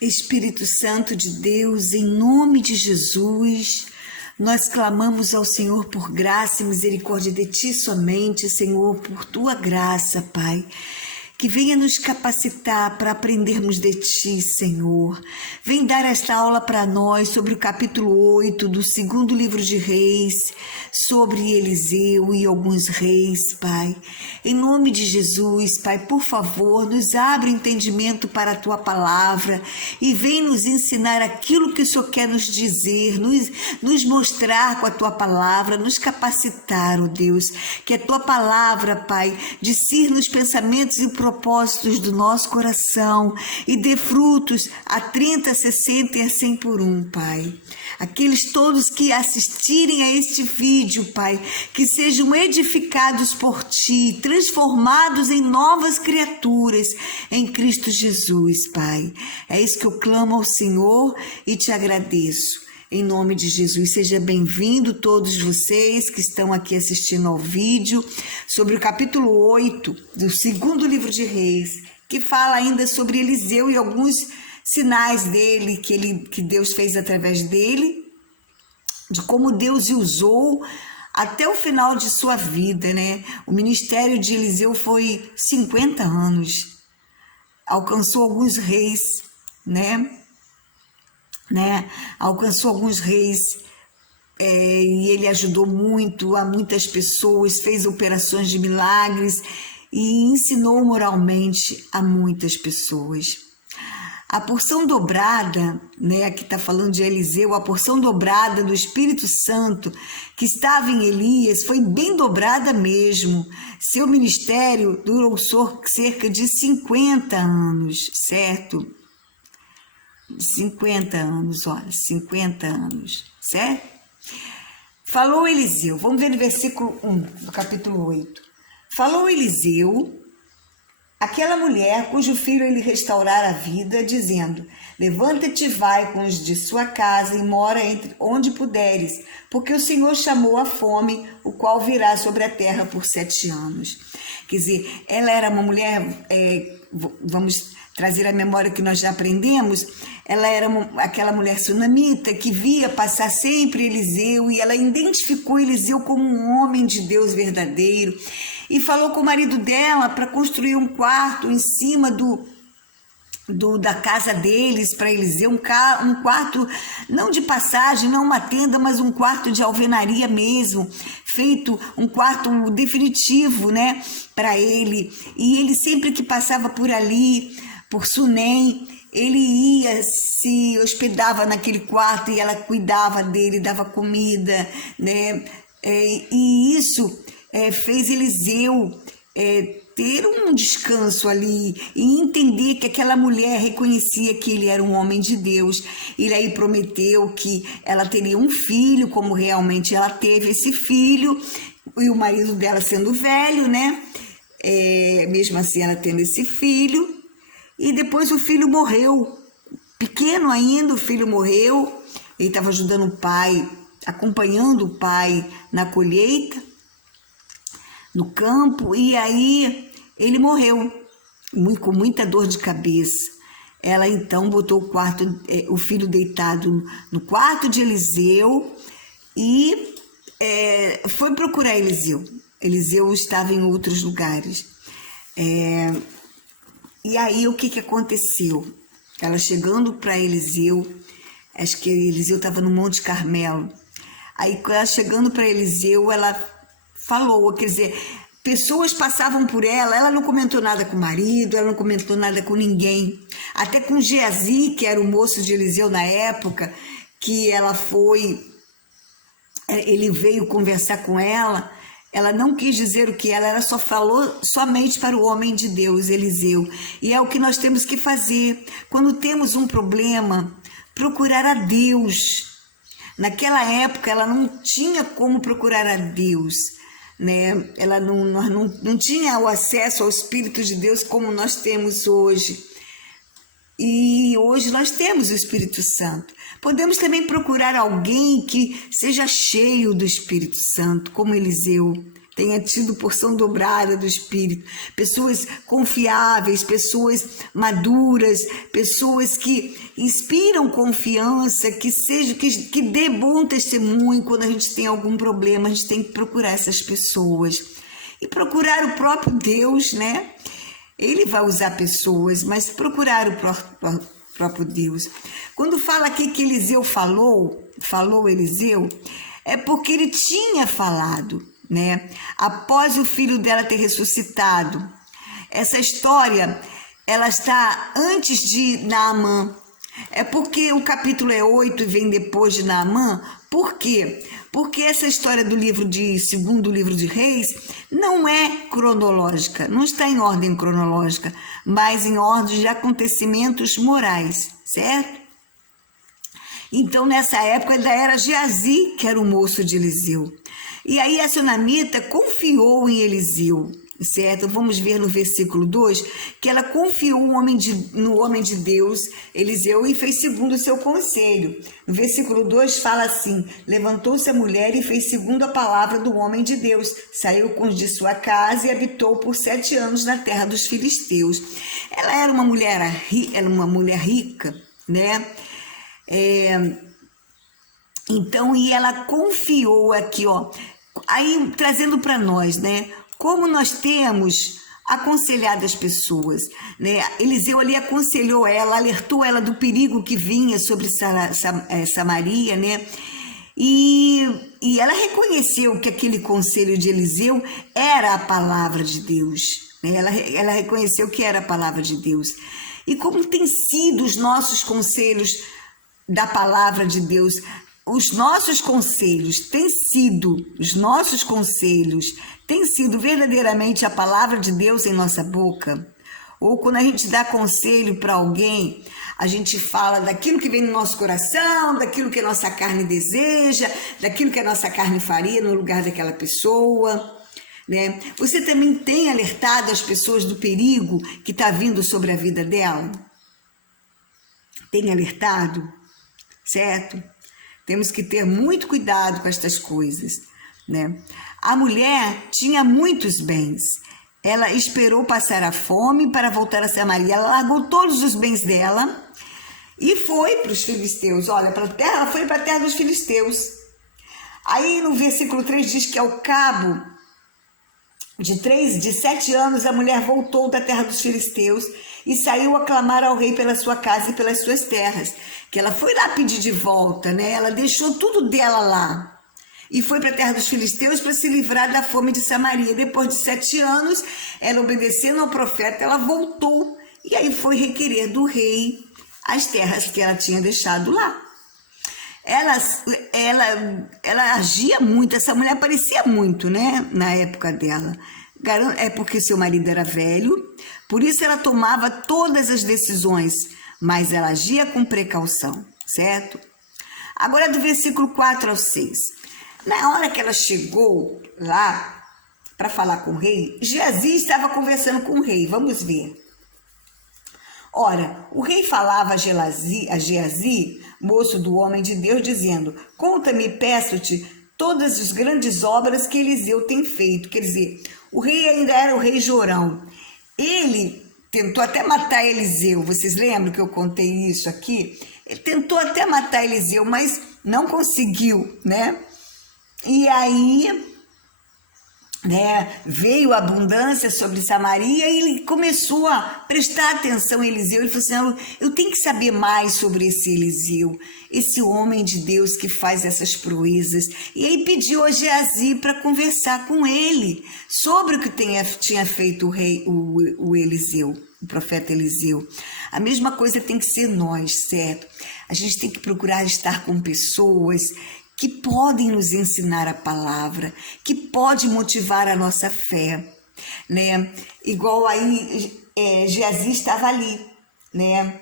Espírito Santo de Deus, em nome de Jesus, nós clamamos ao Senhor por graça e misericórdia de Ti somente, Senhor, por Tua graça, Pai. Que venha nos capacitar para aprendermos de Ti, Senhor. Vem dar esta aula para nós sobre o capítulo 8 do segundo livro de Reis, sobre Eliseu e alguns reis, Pai. Em nome de Jesus, Pai, por favor, nos abre o entendimento para a Tua palavra e vem nos ensinar aquilo que o Senhor quer nos dizer, nos mostrar com a Tua palavra, nos capacitar, ó Deus, que a Tua palavra, Pai, discirna os pensamentos e propósitos do nosso coração e dê frutos a 30, a 60 e a 100 por um, Pai. Aqueles todos que assistirem a este vídeo, Pai, que sejam edificados por Ti, transformados em novas criaturas em Cristo Jesus, Pai. É isso que eu clamo ao Senhor e Te agradeço. Em nome de Jesus, seja bem-vindo todos vocês que estão aqui assistindo ao vídeo sobre o capítulo 8 do segundo livro de Reis, que fala ainda sobre Eliseu e alguns sinais dele, que Deus fez através dele, de como Deus o usou até o final de sua vida, né? O ministério de Eliseu foi 50 anos, alcançou alguns reis, alcançou alguns reis e ele ajudou muito a muitas pessoas, fez operações de milagres e ensinou moralmente a muitas pessoas. A porção dobrada, aqui está falando de Eliseu, a porção dobrada do Espírito Santo que estava em Elias foi bem dobrada mesmo. Seu ministério durou cerca de 50 anos, certo? 50 anos, olha, 50 anos, certo? Falou Eliseu, vamos ver no versículo 1 do capítulo 8. Falou Eliseu aquela mulher cujo filho ele restaurara a vida, dizendo: levanta-te e vai com os de sua casa e mora entre onde puderes, porque o Senhor chamou a fome, o qual virá sobre a terra por 7 anos. Quer dizer, ela era uma mulher, vamos trazer a memória que nós já aprendemos, ela era aquela mulher sunamita que via passar sempre Eliseu e ela identificou Eliseu como um homem de Deus verdadeiro e falou com o marido dela para construir um quarto em cima da casa deles para Eliseu, um quarto não de passagem, não uma tenda, mas um quarto de alvenaria mesmo, feito um quarto definitivo, para ele. E ele sempre que passava por ali, por Sunem, ele ia, se hospedava naquele quarto e ela cuidava dele, dava comida, e isso fez Eliseu ter um descanso ali e entender que aquela mulher reconhecia que ele era um homem de Deus. Ele aí prometeu que ela teria um filho, como realmente ela teve esse filho, e o marido dela sendo velho, mesmo assim ela tendo esse filho, e depois o filho morreu, pequeno ainda, o filho morreu, ele estava ajudando o pai, acompanhando o pai na colheita, no campo, e aí ele morreu, com muita dor de cabeça. Ela então botou o filho deitado no quarto de Eliseu e foi procurar Eliseu. Eliseu estava em outros lugares. E aí o que aconteceu? Ela chegando para Eliseu, acho que Eliseu estava no Monte Carmelo, aí ela chegando para Eliseu, ela falou, quer dizer, pessoas passavam por ela não comentou nada com o marido, ela não comentou nada com ninguém, até com Geazi, que era o moço de Eliseu na época, que ele veio conversar com ela não quis dizer o que ela só falou somente para o homem de Deus, Eliseu, e é o que nós temos que fazer, quando temos um problema, procurar a Deus. Naquela época ela não tinha como procurar a Deus, ela não tinha o acesso ao Espírito de Deus como nós temos hoje. E hoje nós temos o Espírito Santo. Podemos também procurar alguém que seja cheio do Espírito Santo, como Eliseu tenha tido porção dobrada do Espírito, pessoas confiáveis, pessoas maduras, pessoas que inspiram confiança, que dê bom testemunho. Quando a gente tem algum problema, a gente tem que procurar essas pessoas e procurar o próprio Deus, né? Ele vai usar pessoas, mas procurar o próprio Deus. Quando fala aqui que Eliseu falou Eliseu, é porque ele tinha falado, né? Após o filho dela ter ressuscitado. Essa história, ela está antes de Naamã. É porque o capítulo é 8 e vem depois de Naamã. Por quê? Porque essa história segundo livro de Reis, não é cronológica, não está em ordem cronológica, mas em ordem de acontecimentos morais, certo? Então, nessa época, ainda era Geazi, que era o moço de Eliseu. E aí a sunamita confiou em Eliseu, certo? Vamos ver no versículo 2, que ela confiou no homem de Deus, Eliseu, e fez segundo o seu conselho. No versículo 2 fala assim: levantou-se a mulher e fez segundo a palavra do homem de Deus, saiu com os de sua casa e habitou por 7 anos na terra dos filisteus. Ela era uma mulher rica, né? Então, e ela confiou aqui, ó, aí trazendo para nós, né, como nós temos aconselhado as pessoas, né? Eliseu ali aconselhou ela, alertou ela do perigo que vinha sobre Samaria, né? E ela reconheceu que aquele conselho de Eliseu era a palavra de Deus, né? Ela reconheceu que era a palavra de Deus. E como tem sido os nossos conselhos da palavra de Deus? Os nossos conselhos têm sido verdadeiramente a palavra de Deus em nossa boca? Ou quando a gente dá conselho para alguém, a gente fala daquilo que vem no nosso coração, daquilo que a nossa carne deseja, daquilo que a nossa carne faria no lugar daquela pessoa, né? Você também tem alertado as pessoas do perigo que está vindo sobre a vida dela? Tem alertado? Certo? Temos que ter muito cuidado com estas coisas, né? A mulher tinha muitos bens. Ela esperou passar a fome para voltar a Samaria. Ela largou todos os bens dela e foi para os filisteus. Olha, ela foi para a terra dos filisteus. Aí no versículo 3 diz que ao cabo de 7 anos a mulher voltou da terra dos filisteus e saiu a clamar ao rei pela sua casa e pelas suas terras, que ela foi lá pedir de volta, né? Ela deixou tudo dela lá e foi para a terra dos filisteus para se livrar da fome de Samaria. Depois de 7 anos, ela obedecendo ao profeta, ela voltou e aí foi requerer do rei as terras que ela tinha deixado lá. Ela agia muito, essa mulher aparecia muito, né, na época dela. É porque seu marido era velho, por isso ela tomava todas as decisões, mas ela agia com precaução, certo? Agora do versículo 4 ao 6. Na hora que ela chegou lá para falar com o rei, Geazi estava conversando com o rei. Vamos ver. Ora, o rei falava a Geazi, moço do homem de Deus, dizendo: conta-me, peço-te, todas as grandes obras que Eliseu tem feito. Quer dizer, o rei ainda era o rei Jorão. Ele tentou até matar Eliseu. Vocês lembram que eu contei isso aqui? Ele tentou até matar Eliseu, mas não conseguiu, né? E aí, né, veio a abundância sobre Samaria e ele começou a prestar atenção a Eliseu. Ele falou assim: eu tenho que saber mais sobre esse Eliseu, esse homem de Deus que faz essas proezas. E aí pediu a Geazi para conversar com ele sobre o que tinha feito o Eliseu, o profeta Eliseu. A mesma coisa tem que ser nós, certo? A gente tem que procurar estar com pessoas que podem nos ensinar a palavra, que pode motivar a nossa fé, né? Igual aí Geazi estava ali, né?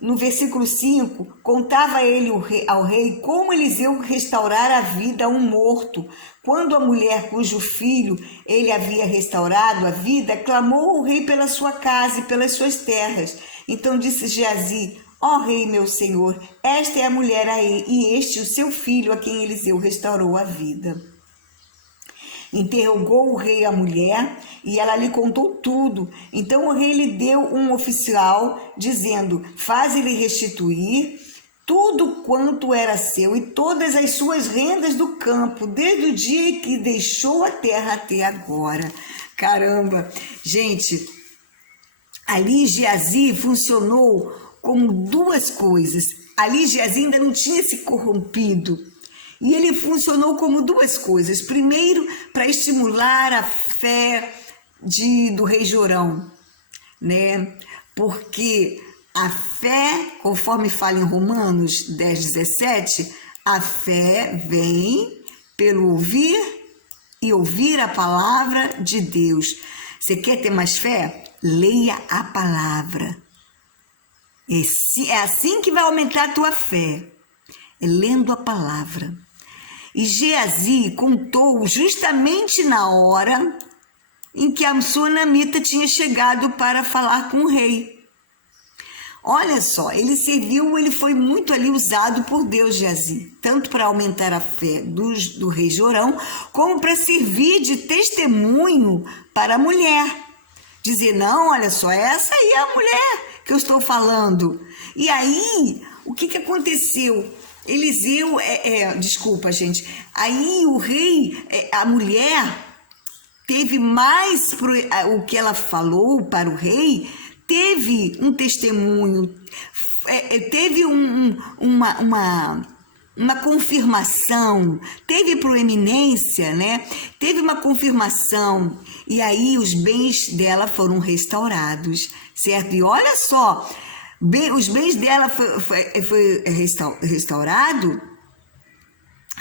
No versículo 5, contava ele ao rei como Eliseu restaurara a vida a um morto. Quando a mulher cujo filho ele havia restaurado a vida, clamou ao rei pela sua casa e pelas suas terras. Então disse Geazi: ó rei, meu senhor, esta é a mulher aí, e este o seu filho a quem Eliseu restaurou a vida. Interrogou o rei a mulher e ela lhe contou tudo. Então o rei lhe deu um oficial, dizendo: faze-lhe restituir tudo quanto era seu e todas as suas rendas do campo, desde o dia que deixou a terra até agora. Caramba! Gente, ali Geazi funcionou como duas coisas. Ali Geazi ainda não tinha se corrompido. E ele funcionou como duas coisas. Primeiro, para estimular a fé do rei Jorão, né? Porque a fé, conforme fala em Romanos 10:17, a fé vem pelo ouvir e ouvir a palavra de Deus. Você quer ter mais fé? Leia a palavra. É assim que vai aumentar a tua fé. É lendo a palavra. E Geazi contou justamente na hora em que a sunamita tinha chegado para falar com o rei. Olha só, ele foi muito ali usado por Deus, Geazi, tanto para aumentar a fé do rei Jorão, como para servir de testemunho para a mulher. Dizer, não, olha só, essa aí é a mulher que eu estou falando. E aí, o que aconteceu? Eliseu, desculpa, gente, aí o rei, a mulher teve mais, o que ela falou para o rei, teve um testemunho, teve uma confirmação, teve proeminência, né? Teve uma confirmação, e aí os bens dela foram restaurados, certo? E olha só, os bens dela foi restaurado,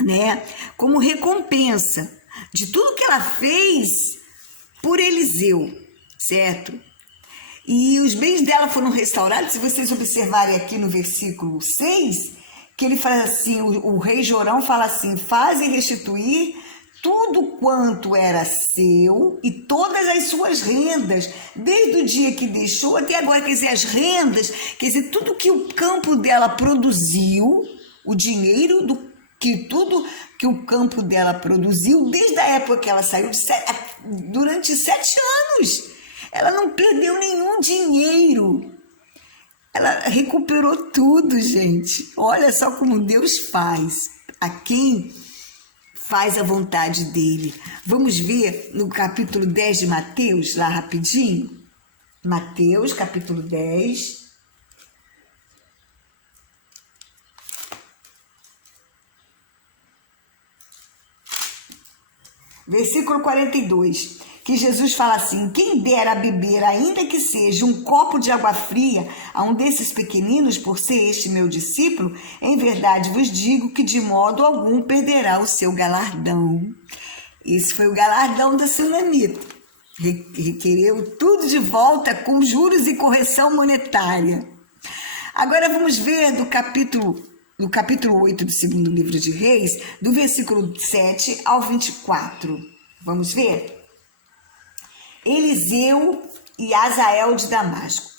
né? Como recompensa de tudo que ela fez por Eliseu, certo? E os bens dela foram restaurados. Se vocês observarem aqui no versículo 6, que ele fala assim, o rei Jorão fala assim, faze restituir tudo quanto era seu e todas as suas rendas, desde o dia que deixou até agora. Quer dizer, as rendas, quer dizer, tudo que o campo dela produziu, o dinheiro tudo que o campo dela produziu, desde a época que ela saiu, durante 7 anos, ela não perdeu nenhum dinheiro. Ela recuperou tudo, gente. Olha só como Deus faz. A quem faz a vontade dele. Vamos ver no capítulo 10 de Mateus, lá rapidinho. Mateus, capítulo 10. Versículo 42, que Jesus fala assim, quem dera a beber, ainda que seja um copo de água fria, a um desses pequeninos, por ser este meu discípulo, em verdade vos digo que de modo algum perderá o seu galardão. Esse foi o galardão da sunamita. Requereu tudo de volta com juros e correção monetária. Agora vamos ver no capítulo 8 do segundo livro de Reis, do versículo 7 ao 24. Vamos ver? Eliseu e Azael de Damasco.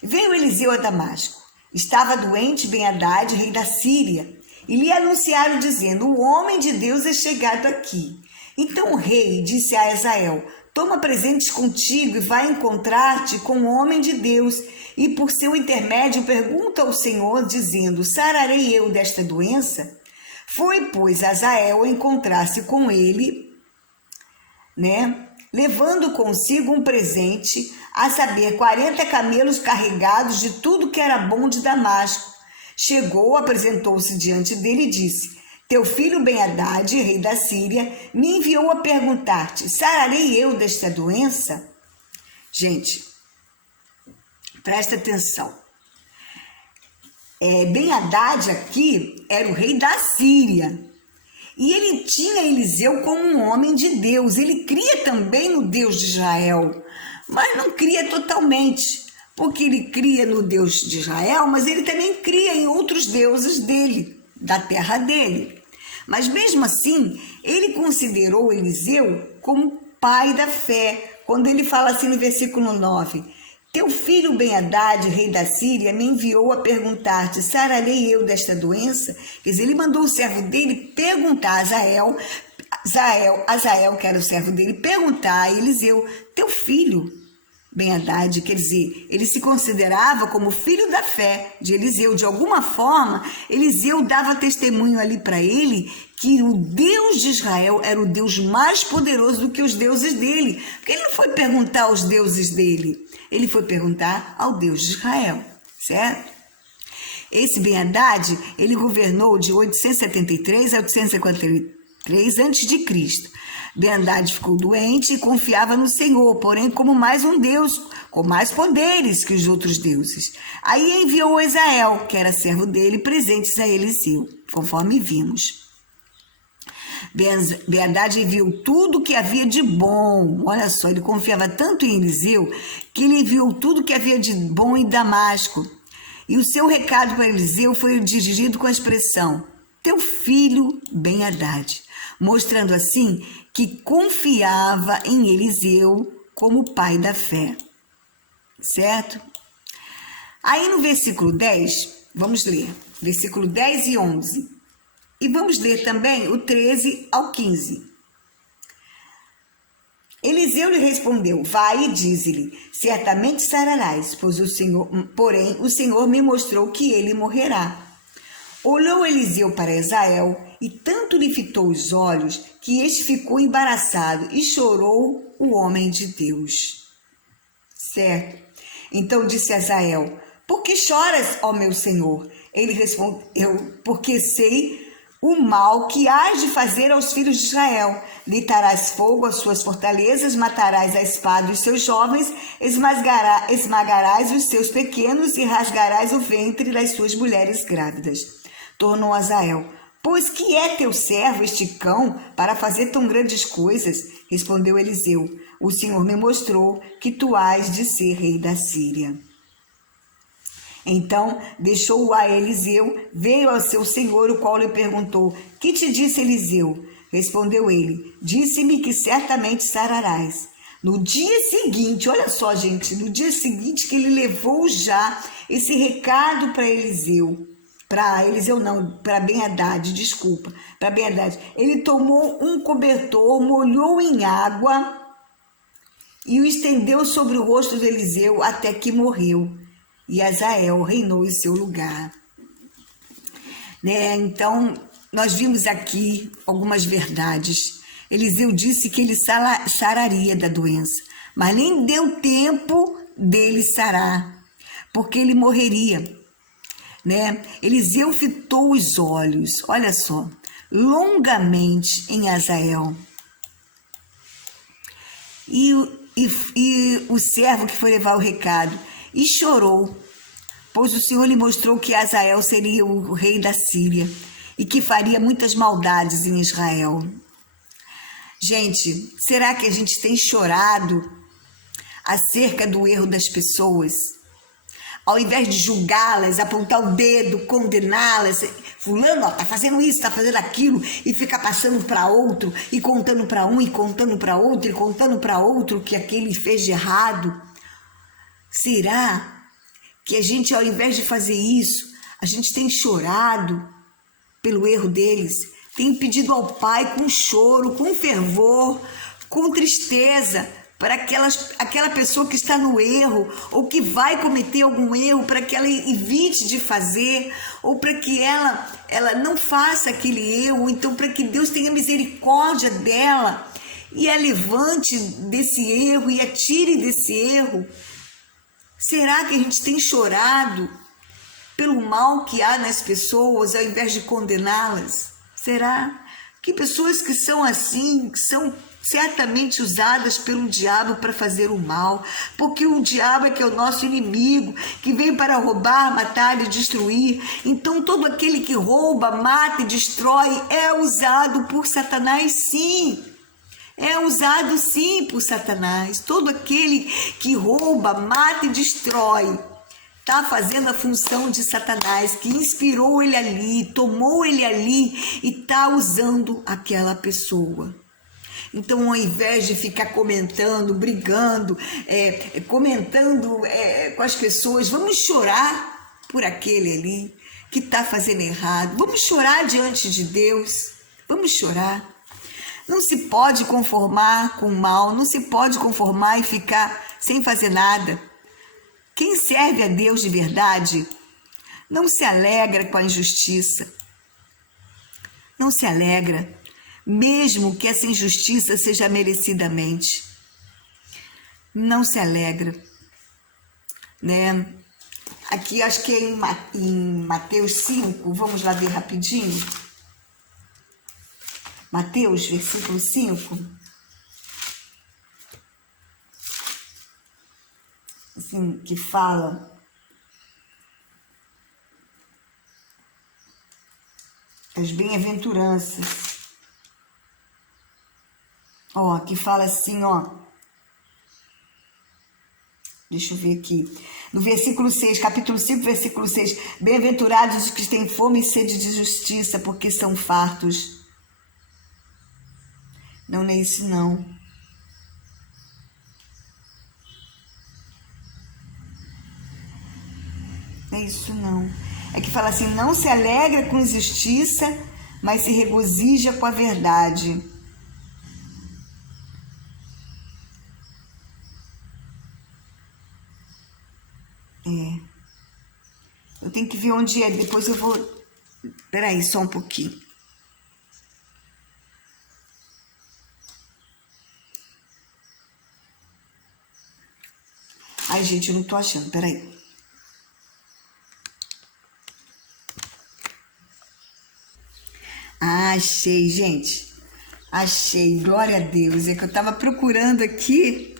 Veio Eliseu a Damasco. Estava doente Ben-Hadad, rei da Síria, e lhe anunciaram dizendo, o homem de Deus é chegado aqui. Então o rei disse a Azael, toma presentes contigo e vai encontrar-te com o homem de Deus, e por seu intermédio pergunta ao Senhor, dizendo, sararei eu desta doença? Foi, pois, Azael encontrar-se com ele, né? Levando consigo um presente, a saber, 40 camelos carregados de tudo que era bom de Damasco. Chegou, apresentou-se diante dele e disse, teu filho Ben-Hadad, rei da Síria, me enviou a perguntar-te, sararei eu desta doença? Gente, presta atenção. Ben-Hadad aqui era o rei da Síria. E ele tinha Eliseu como um homem de Deus. Ele cria também no Deus de Israel, mas não cria totalmente. Porque ele cria no Deus de Israel, mas ele também cria em outros deuses dele, da terra dele. Mas mesmo assim, ele considerou Eliseu como pai da fé. Quando ele fala assim no versículo 9, teu filho Ben-Hadad, rei da Síria, me enviou a perguntar-te, sararei eu desta doença? Quer dizer, ele mandou o servo dele perguntar a Azael, Azael, que era o servo dele, perguntar a Eliseu: teu filho Ben-Hadad, quer dizer, ele se considerava como filho da fé de Eliseu. De alguma forma, Eliseu dava testemunho ali para ele que o Deus de Israel era o Deus mais poderoso do que os deuses dele. Porque ele não foi perguntar aos deuses dele, ele foi perguntar ao Deus de Israel, certo? Esse Ben-Hadad, ele governou de 873 a 853 a.C. Ben-Hadad ficou doente e confiava no Senhor, porém como mais um Deus, com mais poderes que os outros deuses. Aí enviou Azael, que era servo dele, presentes a Eliseu, conforme vimos. Ben-Hadad viu tudo que havia de bom. Olha só, ele confiava tanto em Eliseu que ele viu tudo que havia de bom em Damasco. E o seu recado para Eliseu foi dirigido com a expressão: teu filho Ben-Hadad, mostrando assim que confiava em Eliseu como pai da fé, certo? Aí no versículo 10, vamos ler, versículo 10 e 11, e vamos ler também o 13 ao 15. Eliseu lhe respondeu: vai e dize-lhe, certamente sararás, porém o Senhor me mostrou que ele morrerá. Olhou Eliseu para Azael e tanto lhe fitou os olhos que este ficou embaraçado e chorou o homem de Deus. Certo? Então disse Azael: por que choras, ó meu senhor? Ele respondeu: porque sei o mal que hás de fazer aos filhos de Israel. Deitarás fogo às suas fortalezas, matarás a espada os seus jovens, esmagarás os seus pequenos e rasgarás o ventre das suas mulheres grávidas. Tornou Azael: pois que é teu servo este cão para fazer tão grandes coisas? Respondeu Eliseu: o Senhor me mostrou que tu hás de ser rei da Síria. Então deixou-o a Eliseu, veio ao seu senhor, o qual lhe perguntou: que te disse Eliseu? Respondeu ele: disse-me que certamente sararás. No dia seguinte, olha só gente, no dia seguinte que ele levou já esse recado para Eliseu, para Ben-Hadad, para Ben-Hadad, ele tomou um cobertor, molhou em água e o estendeu sobre o rosto de Eliseu até que morreu. E Azael reinou em seu lugar. Então, nós vimos aqui algumas verdades. Eliseu disse que ele sararia da doença, mas nem deu tempo dele sarar, porque ele morreria. Eliseu fitou os olhos, olha só, longamente em Azael. E o servo que foi levar o recado e chorou, pois o Senhor lhe mostrou que Azael seria o rei da Síria e que faria muitas maldades em Israel. Gente, será que a gente tem chorado acerca do erro das pessoas? Ao invés de julgá-las, apontar o dedo, condená-las, fulano, tá fazendo isso, tá fazendo aquilo, e ficar passando para outro, e contando para um, e contando para outro, e contando para outro o que aquele fez de errado. Será que a gente, ao invés de fazer isso, a gente tem chorado pelo erro deles, tem pedido ao Pai com choro, com fervor, com tristeza, para aquela pessoa que está no erro, ou que vai cometer algum erro, para que ela evite de fazer, ou para que ela não faça aquele erro, ou então para que Deus tenha misericórdia dela e a levante desse erro e a tire desse erro. Será que a gente tem chorado pelo mal que há nas pessoas, ao invés de condená-las? Será que pessoas que são assim, que são certamente usadas pelo diabo para fazer o mal, porque o diabo é que é o nosso inimigo, que vem para roubar, matar e destruir. Então todo aquele que rouba, mata e destrói é usado por Satanás, sim. É usado sim por Satanás. Todo aquele que rouba, mata e destrói está fazendo a função de Satanás, que inspirou ele ali, tomou ele ali e está usando aquela pessoa. Então, ao invés de ficar comentando, brigando, comentando com as pessoas, vamos chorar por aquele ali que está fazendo errado. Vamos chorar diante de Deus. Vamos chorar. Não se pode conformar com o mal, não se pode conformar e ficar sem fazer nada. Quem serve a Deus de verdade não se alegra com a injustiça. Não se alegra, mesmo que essa injustiça seja merecidamente. Não se alegra, né? Aqui, acho que é em Mateus 5, vamos lá ver rapidinho. Mateus, versículo 5. Assim, que fala: as bem-aventuranças. Ó, que fala assim, ó. Deixa eu ver aqui. No versículo 6, capítulo 5, versículo 6. Bem-aventurados os que têm fome e sede de justiça, porque são fartos. Não é isso, não. Não é isso, não. É que fala assim: não se alegra com injustiça, mas se regozija com a verdade. Eu tenho que ver onde é, depois eu vou... Peraí, só um pouquinho. Ai, gente, eu não tô achando, peraí. Ah, achei, gente. Achei, glória a Deus. É que eu tava procurando aqui.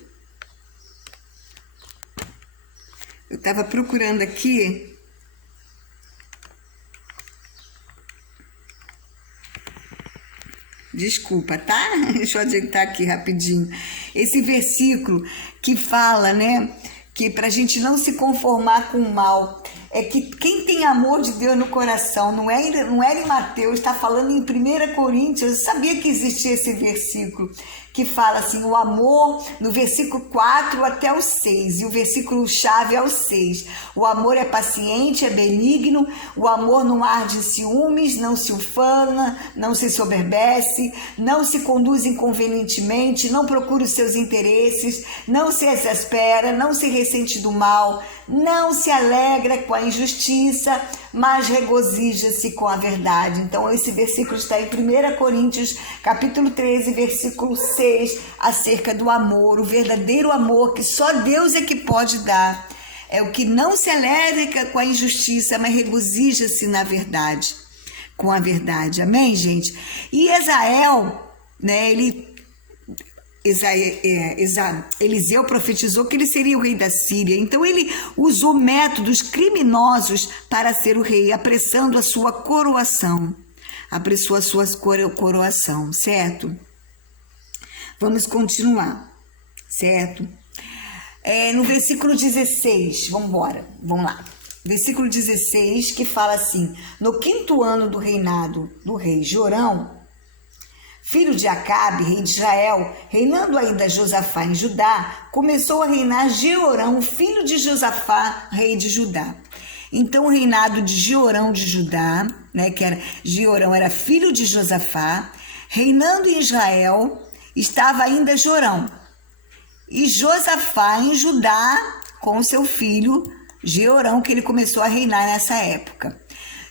Desculpa, tá? Deixa eu ajeitar aqui rapidinho. Esse versículo que fala, né, que pra gente não se conformar com o mal, é que quem tem amor de Deus no coração, não é em Mateus, está falando em 1 Coríntios, eu sabia que existia esse versículo, que fala assim, o amor, no versículo 4 até o 6, e o versículo chave é o 6. O amor é paciente, é benigno, o amor não arde ciúmes, não se ufana, não se soberbece, não se conduz inconvenientemente, não procura os seus interesses, não se exaspera, não se ressente do mal, não se alegra com a injustiça, mas regozija-se com a verdade. Então, esse versículo está em 1 Coríntios, capítulo 13, versículo 6, acerca do amor, o verdadeiro amor que só Deus é que pode dar. É o que não se alegra com a injustiça, mas regozija-se na verdade, com a verdade. Amém, gente? E Esael, né, Eliseu profetizou que ele seria o rei da Síria, então ele usou métodos criminosos para ser o rei, apressando a sua coroação, certo? Vamos continuar, certo? No versículo 16, vamos lá. Versículo 16, que fala assim: no 5º ano do reinado do rei Jorão, filho de Acabe, rei de Israel, reinando ainda Josafá em Judá, começou a reinar Jeorão, filho de Josafá, rei de Judá. Então o reinado de Jeorão de Judá, né, Jeorão era filho de Josafá, reinando em Israel, estava ainda Jorão. E Josafá em Judá, com seu filho Jeorão, que ele começou a reinar nessa época.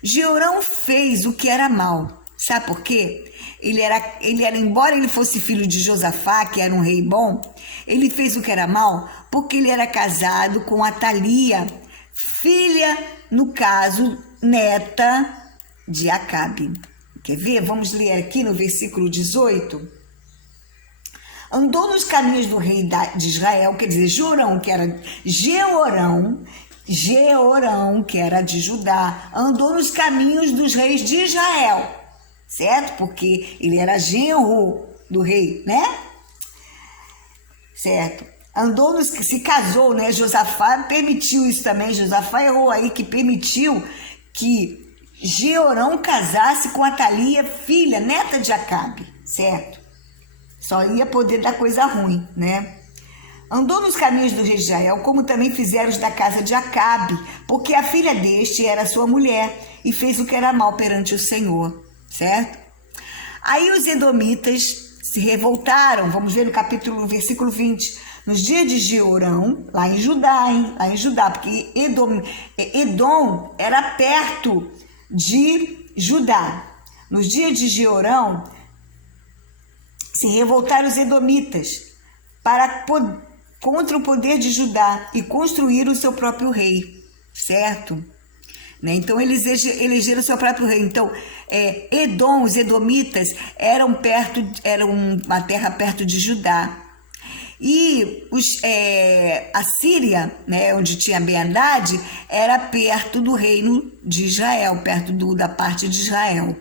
Jeorão fez o que era mal. Sabe por quê? Embora ele fosse filho de Josafá, que era um rei bom, ele fez o que era mal porque ele era casado com Atalia, filha, no caso, neta de Acabe. Quer ver? Vamos ler aqui no versículo 18. Andou nos caminhos do rei de Israel, quer dizer, Jeorão, que era Jeorão, que era de Judá, andou nos caminhos dos reis de Israel, certo? Porque ele era genro do rei, né? Certo? Se casou, né? Josafá permitiu isso também. Josafá errou aí, que permitiu que Jeorão casasse com Atalia, filha, neta de Acabe, certo? Só ia poder dar coisa ruim, né? Andou nos caminhos do rei de Israel, como também fizeram os da casa de Acabe, porque a filha deste era sua mulher, e fez o que era mal perante o Senhor, certo? Aí os edomitas se revoltaram. Vamos ver no versículo 20. Nos dias de Jeorão, lá em Judá, lá em Judá, porque Edom era perto de Judá. Nos dias de Jeorão, se revoltaram os edomitas contra o poder de Judá e construíram o seu próprio rei, certo? Né? Então eles elegeram o seu próprio rei. Então Edom, os edomitas eram uma terra perto de Judá. E a Síria, né, onde tinha Ben-Hadad, era perto do reino de Israel, perto da parte de Israel.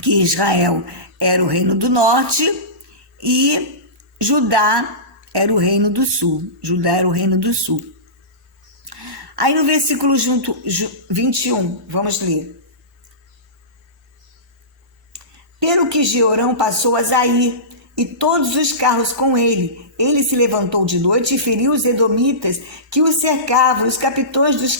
Que Israel era o reino do norte e Judá era o reino do sul. Judá era o reino do sul. Aí no versículo 21, vamos ler. Pelo que Jeorão passou a Zair e todos os carros com ele, ele se levantou de noite e feriu os edomitas que o cercavam, os capitães dos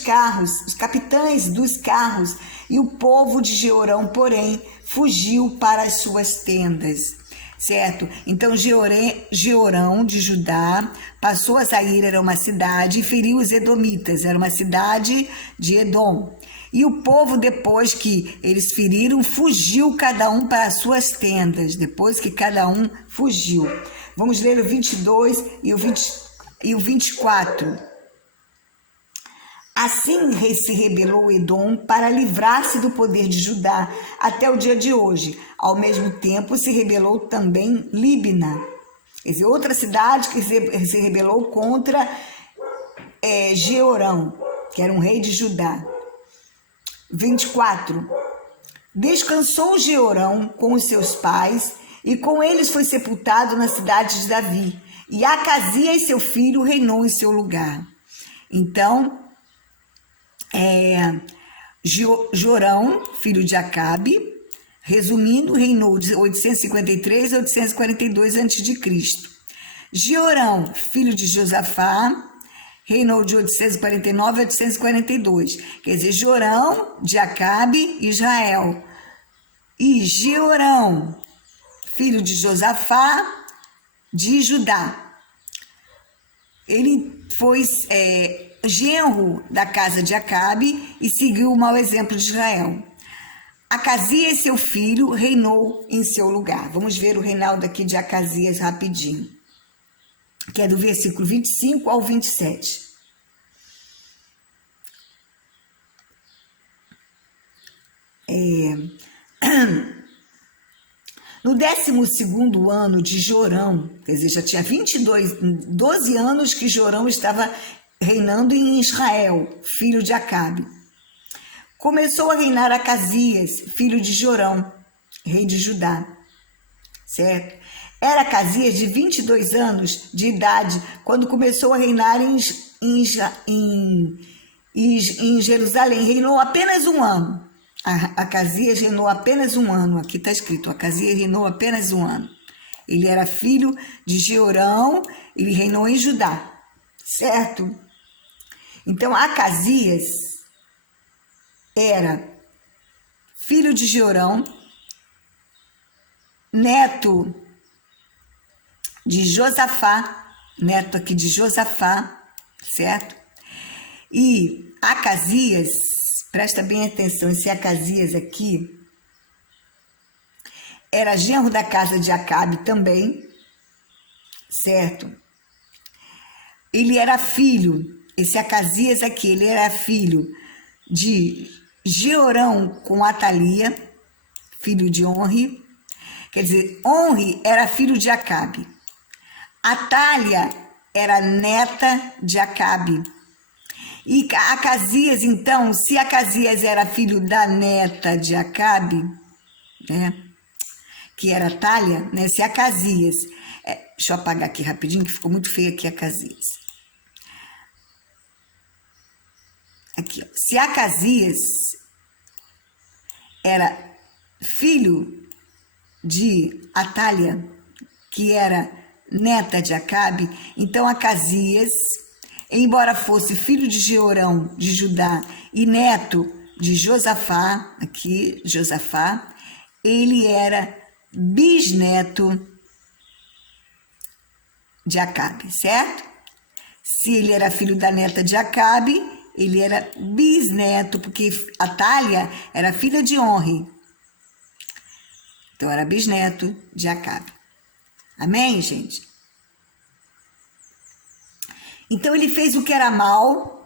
carros, e o povo de Jeorão, porém, fugiu para as suas tendas. Certo? Então Jeorão de Judá passou a Zair, era uma cidade, e feriu os edomitas, era uma cidade de Edom. E o povo, depois que eles feriram, fugiu cada um para as suas tendas, depois que cada um fugiu. Vamos ler o 22 e o 24. Assim se rebelou Edom para livrar-se do poder de Judá até o dia de hoje. Ao mesmo tempo se rebelou também Líbna, quer dizer, outra cidade que se rebelou contra Jeorão, que era um rei de Judá. 24. Descansou Jeorão com os seus pais e com eles foi sepultado na cidade de Davi. E Acasias, seu filho, reinou em seu lugar. Então, Jorão, filho de Acabe, resumindo, reinou de 853 a 842 a.C. Jeorão, filho de Josafá, reinou de 849 a 842. Quer dizer, Jorão de Acabe, Israel. E Jeorão, filho de Josafá, de Judá. Ele foi genro da casa de Acabe e seguiu o mau exemplo de Israel. Acasias, seu filho, reinou em seu lugar. Vamos ver o reinado aqui de Acasias rapidinho, que é do versículo 25 ao 27. No 12º ano de Jorão, quer dizer, já tinha 12 anos que Jorão estava reinando em Israel, filho de Acabe. Começou a reinar Acasias, filho de Jorão, rei de Judá, certo? Era Acasias de 22 anos de idade quando começou a reinar em Jerusalém. Reinou apenas um ano. Acasias reinou apenas um ano. Aqui está escrito, Acasias reinou apenas um ano. Ele era filho de Jeorão, ele reinou em Judá, certo? Então, Acasias era filho de Jeorão, neto de Josafá, neto aqui de Josafá, certo? E Acasias, presta bem atenção, esse Acasias aqui era genro da casa de Acabe também, certo? Ele era filho, esse Acasias aqui, ele era filho de Jeorão com Atalia, filho de Onri. Quer dizer, Onri era filho de Acabe. Atalia era neta de Acabe. E Acasias, então, se Acasias era filho da neta de Acabe, né, que era Atalia, né, se Acasias... deixa eu apagar aqui rapidinho, que ficou muito feio aqui Acasias. Aqui, ó. Se Acasias era filho de Atalia, que era neta de Acabe, então Acasias, embora fosse filho de Jeorão de Judá e neto de Josafá, aqui Josafá, ele era bisneto de Acabe, certo? Se ele era filho da neta de Acabe, ele era bisneto, porque Atália era filha de Onri. Então, era bisneto de Acabe. Amém, gente? Então, ele fez o que era mal,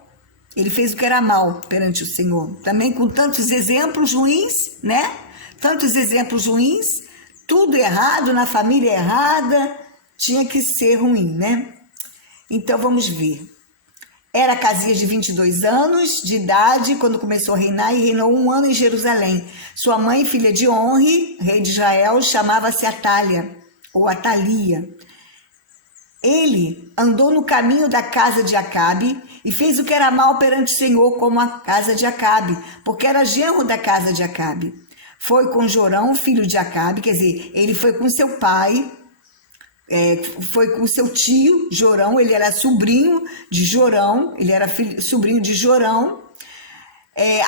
perante o Senhor. Também com tantos exemplos ruins, né? Tantos exemplos ruins, tudo errado, na família errada, tinha que ser ruim, né? Então, vamos ver. Era Acasias de 22 anos de idade quando começou a reinar e reinou 1 ano em Jerusalém. Sua mãe, filha de Onri, rei de Israel, chamava-se Atália, ou Atalia. Ele andou no caminho da casa de Acabe e fez o que era mal perante o Senhor, como a casa de Acabe, porque era genro da casa de Acabe. Foi com Jorão, filho de Acabe, quer dizer, ele foi com seu pai, foi com seu tio Jorão, ele era sobrinho de Jorão, sobrinho de Jorão,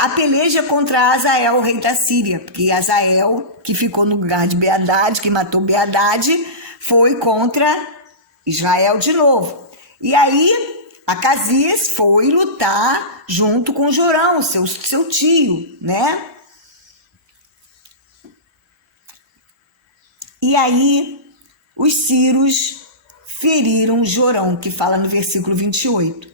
a peleja contra Azael, rei da Síria, porque Azael, que ficou no lugar de Beadade, que matou Beadade, foi contra Israel de novo. E aí, Acasias foi lutar junto com Jorão, seu tio, né? E aí, os sírios feriram Jorão, que fala no versículo 28.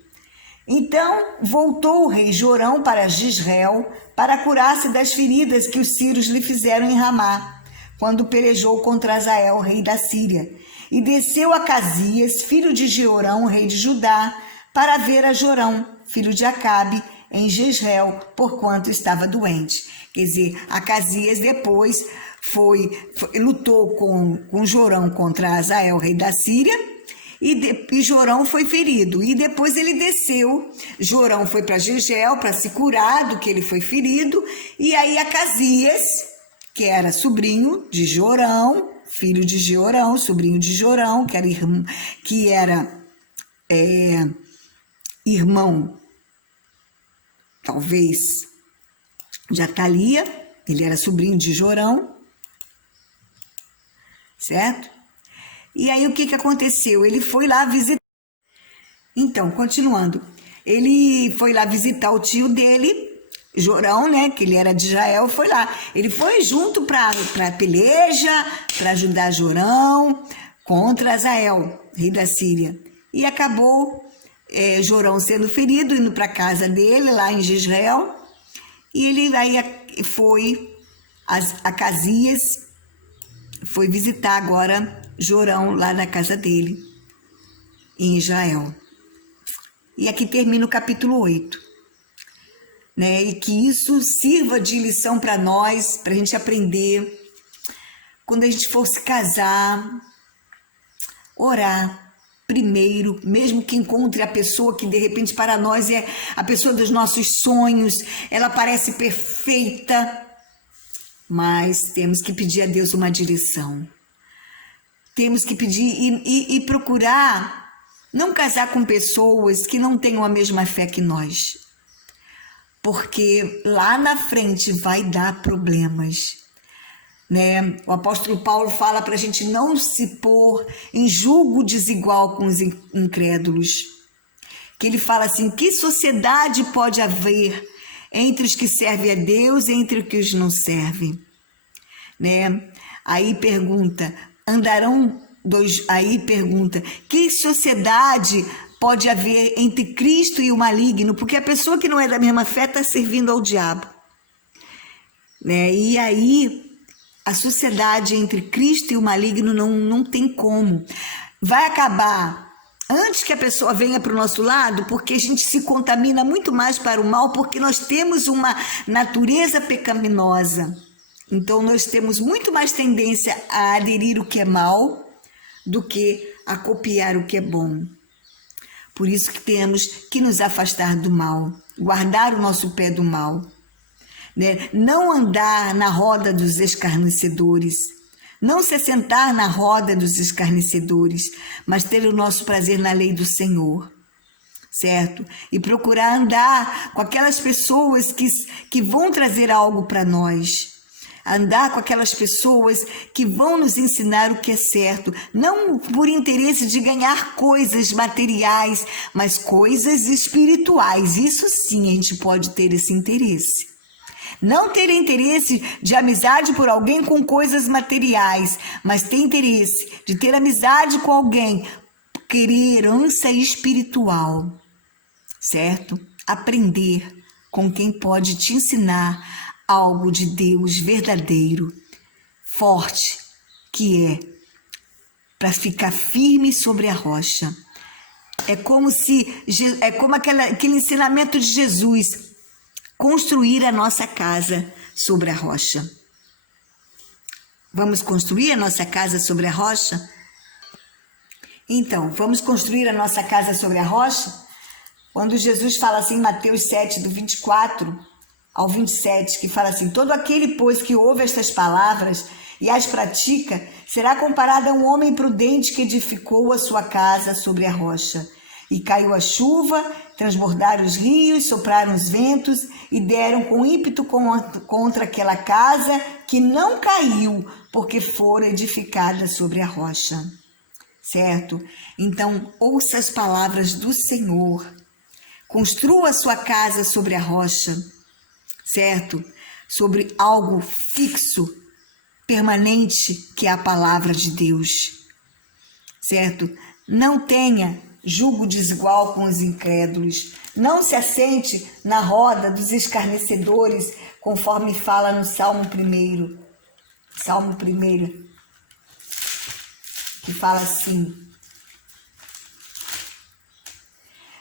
Então, voltou o rei Jorão para Jezreel para curar-se das feridas que os sírios lhe fizeram em Ramá, quando pelejou contra Azael, rei da Síria. E desceu Acasias, filho de Jeorão, rei de Judá, para ver a Jorão, filho de Acabe, em Jezreel, porquanto estava doente. Quer dizer, Acasias depois lutou com Jorão contra Azael, rei da Síria, e Jorão foi ferido. E depois ele desceu. Jorão foi para Jezreel para se curar do que ele foi ferido. E aí Acasias, que era sobrinho de Jorão, filho de Jeorão, sobrinho de Jorão, que era irmão, talvez, de Atalia, ele era sobrinho de Jorão, certo? E aí o que aconteceu? Ele foi lá visitar. Então, continuando, ele foi lá visitar o tio dele, Jorão, né, que ele era de Israel, foi lá. Ele foi junto para peleja, para ajudar Jorão contra Azael, rei da Síria. E acabou Jorão sendo ferido, indo para casa dele, lá em Jezreel. E ele aí Acasias foi visitar agora Jorão lá na casa dele, em Israel. E aqui termina o capítulo 8. Né? E que isso sirva de lição para nós, para a gente aprender. Quando a gente for se casar, orar primeiro, mesmo que encontre a pessoa que de repente para nós é a pessoa dos nossos sonhos, ela parece perfeita, mas temos que pedir a Deus uma direção. Temos que pedir e procurar não casar com pessoas que não tenham a mesma fé que nós. Porque lá na frente vai dar problemas, né? O apóstolo Paulo fala para a gente não se pôr em julgo desigual com os incrédulos. Que ele fala assim, que sociedade pode haver entre os que servem a Deus e entre os que não servem? Né? Aí pergunta, que sociedade pode haver entre Cristo e o maligno, porque a pessoa que não é da mesma fé está servindo ao diabo. Né? E aí, a sociedade entre Cristo e o maligno não tem como. Vai acabar antes que a pessoa venha para o nosso lado, porque a gente se contamina muito mais para o mal, porque nós temos uma natureza pecaminosa. Então, nós temos muito mais tendência a aderir o que é mal do que a copiar o que é bom. Por isso que temos que nos afastar do mal, guardar o nosso pé do mal, né? Não andar na roda dos escarnecedores, não se sentar na roda dos escarnecedores, mas ter o nosso prazer na lei do Senhor, certo? E procurar andar com aquelas pessoas que vão trazer algo para nós. andar com aquelas pessoas que vão nos ensinar o que é certo, não por interesse de ganhar coisas materiais, mas coisas espirituais. Isso sim, a gente pode ter esse interesse. Não ter interesse de amizade por alguém com coisas materiais, mas ter interesse de ter amizade com alguém, querer herança espiritual, certo? Aprender com quem pode te ensinar algo de Deus verdadeiro, forte, que é para ficar firme sobre a rocha. É como aquele ensinamento de Jesus, construir a nossa casa sobre a rocha. Vamos construir a nossa casa sobre a rocha? Então, vamos construir a nossa casa sobre a rocha? Quando Jesus fala assim em Mateus 7, do 24 ao 27, que fala assim: todo aquele, pois, que ouve estas palavras e as pratica, será comparado a um homem prudente que edificou a sua casa sobre a rocha. E caiu a chuva, transbordaram os rios, sopraram os ventos e deram com ímpeto contra aquela casa, que não caiu, porque fora edificada sobre a rocha. Certo? Então, ouça as palavras do Senhor. Construa a sua casa sobre a rocha, certo? Sobre algo fixo, permanente, que é a palavra de Deus, certo? Não tenha julgo desigual com os incrédulos. Não se assente na roda dos escarnecedores, conforme fala no Salmo 1. Salmo 1, que fala assim: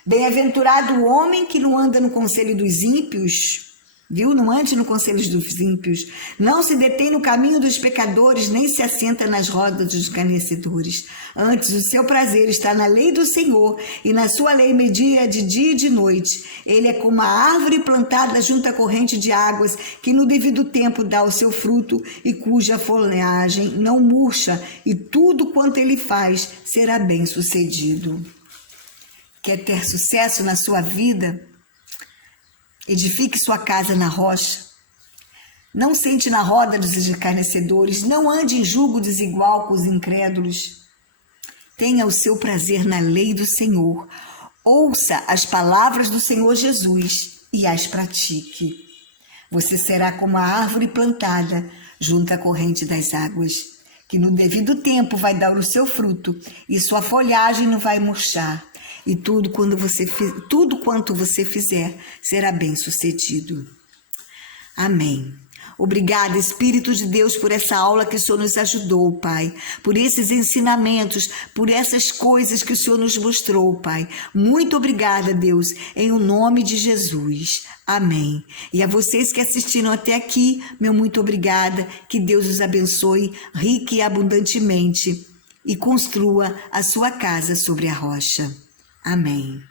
bem-aventurado o homem que não anda no conselho dos ímpios, viu? Não ande no conselho dos ímpios, não se detém no caminho dos pecadores, nem se assenta nas rodas dos escarnecedores. Antes, o seu prazer está na lei do Senhor, e na sua lei media de dia e de noite. Ele é como a árvore plantada junto à corrente de águas, que no devido tempo dá o seu fruto, e cuja folhagem não murcha, e tudo quanto ele faz será bem sucedido. Quer ter sucesso na sua vida? Edifique sua casa na rocha. Não sente na roda dos escarnecedores, não ande em julgo desigual com os incrédulos. Tenha o seu prazer na lei do Senhor. Ouça as palavras do Senhor Jesus e as pratique. Você será como a árvore plantada junto à corrente das águas, que no devido tempo vai dar o seu fruto e sua folhagem não vai murchar. E tudo quanto você fizer será bem sucedido. Amém. Obrigada, Espírito de Deus, por essa aula que o Senhor nos ajudou, Pai. Por esses ensinamentos, por essas coisas que o Senhor nos mostrou, Pai. Muito obrigada, Deus, em o nome de Jesus. Amém. E a vocês que assistiram até aqui, meu muito obrigada. Que Deus os abençoe rica e abundantemente e construa a sua casa sobre a rocha. Amém.